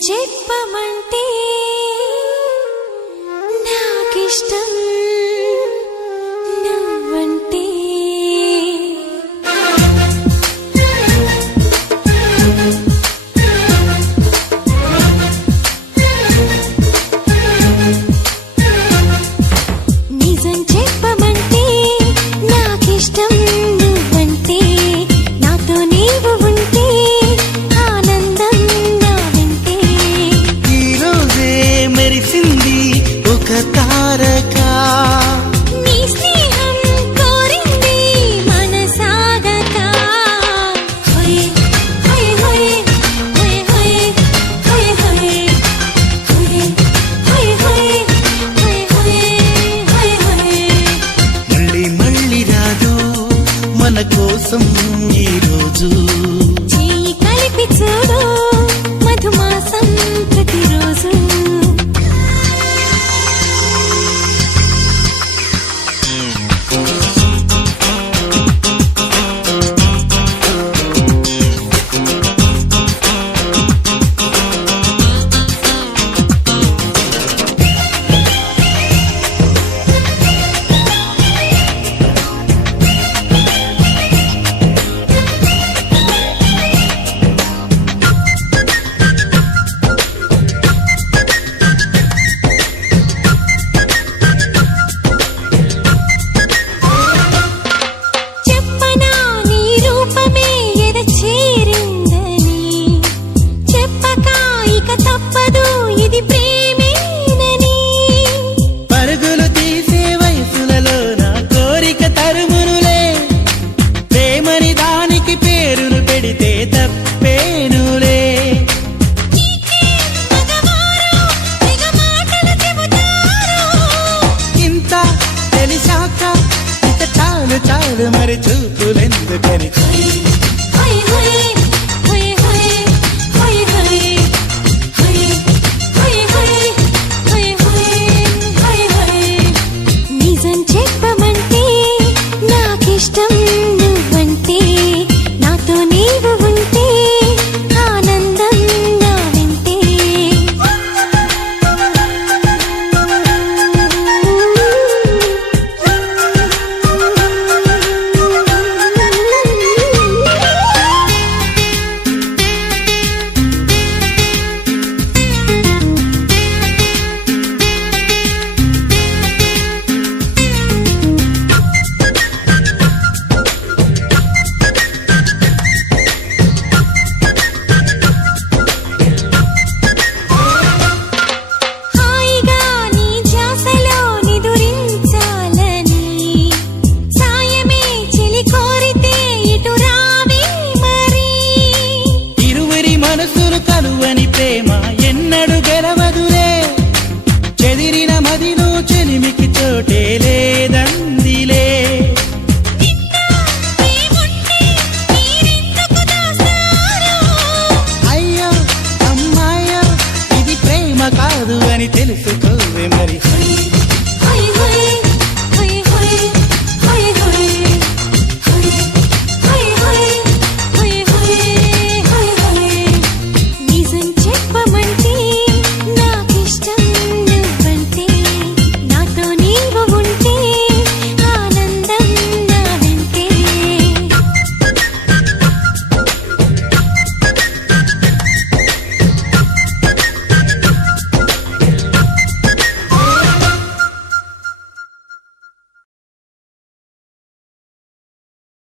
చెప్పమంటే నాకిష్టం నువ్వంటే నిజం చెప్పమంటే నాకిష్టం నువ్వంటే నాతో నీవు ఉంటే ఆనందం నా వెంటే ఈరోజే మెరిసింది ఒక తారక నీ స్నేహం కోరింది మనసాగక హోయ్ హోయ్ హోయ్ హోయ్ హోయ్ హోయ్ హోయ్ హోయ్ హోయ్ హోయ్ హోయ్ హోయ్ మళ్ళీ మళ్ళీ రాదు మన కోసం ఈ రోజు చేయి కలిపి చూడు మధుమాసం ప్రతిరోజు చెప్పనా నీ రూపమే ఎద చేరిందని చెప్పక ఇక తప్పదు ఇది ప్రేమేనని పరుగులు తీసే వయసులలో నా కోరిక తరుమునులే ప్రేమని దానికి పేరును పెడితే తప్పేనులే నీకే మగవారు తెగ మాటలు చెబుతారు ఇంత తెలిసాక ఇక చాలు చాలు మరి చూపులెందుకని హోయ్ హోయ్ హోయ్ హోయ్ హోయ్ హోయ్ హోయ్ హోయ్ హోయ్ హోయ్ హోయ్ నిజం చెప్పమంటే నాకిష్టం నువ్వంటే నాతో నీవు ఉంటే ఆనందం నా వెంటే హాయిగా నీ ధ్యాసలో నిదురించాలని సాయమే చెలి కోరితే ఇటు రావే మరి ఇరువురి మనసులు కలువని ప్రేమ ఎన్నడు గెలవదులే చెదిరిన మదిలో చెలిమికి చోటే లేదందిలే ప్రేముంటే మీరెందుకు దాస్తారు అయ్యో అమ్మాయో ఇది ప్రేమ కాదు అని తెలుసుకో